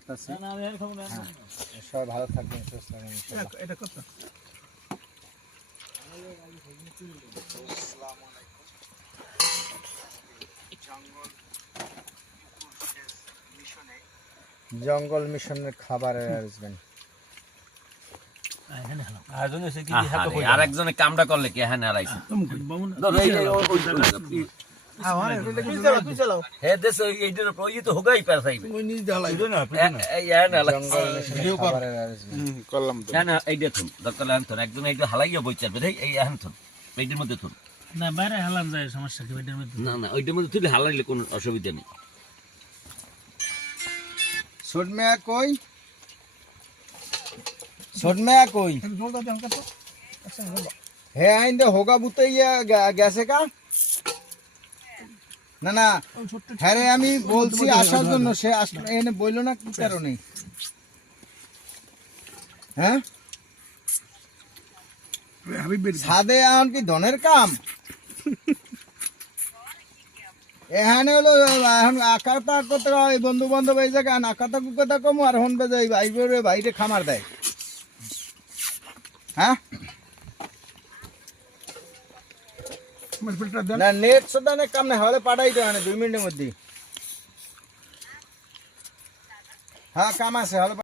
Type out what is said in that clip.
ভাত আছে। সবাই ভালো থাকবেন, সুস্থ থাকবেন ইনশাআল্লাহ। এটা কত? জঙ্গল মিশনের খাবারের আয়োজন। আরেকজনে কামড়া করলে কি হ্যাঁ নারাইছে হালাইয়া বই চাপবে এই এখন থন এইটার মধ্যে থন না বাইরে হালান যায়, সমস্যা কি ওইটার মধ্যে? না না ওইটার মধ্যে তুই হালাইলে কোনো অসুবিধা নেই। সোডমেয়া কই? সোডমেয়া কই? হে আইন্দে হোগা বুতাইয়া গেছে কা? না না, হ্যাঁ রে আমি বলছি আসার জন্য, সে আসলে এনে বললো না কি কারণে? হ্যাঁ ছাদে এখন কি ধনের কাম? এখানে হলো এখন আকাটা করতে হয়, বন্ধু বান্ধব এই জায়গায় আকাটা কুকাটা কমো আর হন বেজে বাইরে খামার দেয়। হ্যাঁ না নেট সদানে কাম না হলে পাঠাই দেয় 2 মিনিটের মধ্যে। হ্যাঁ কাম আছে হলে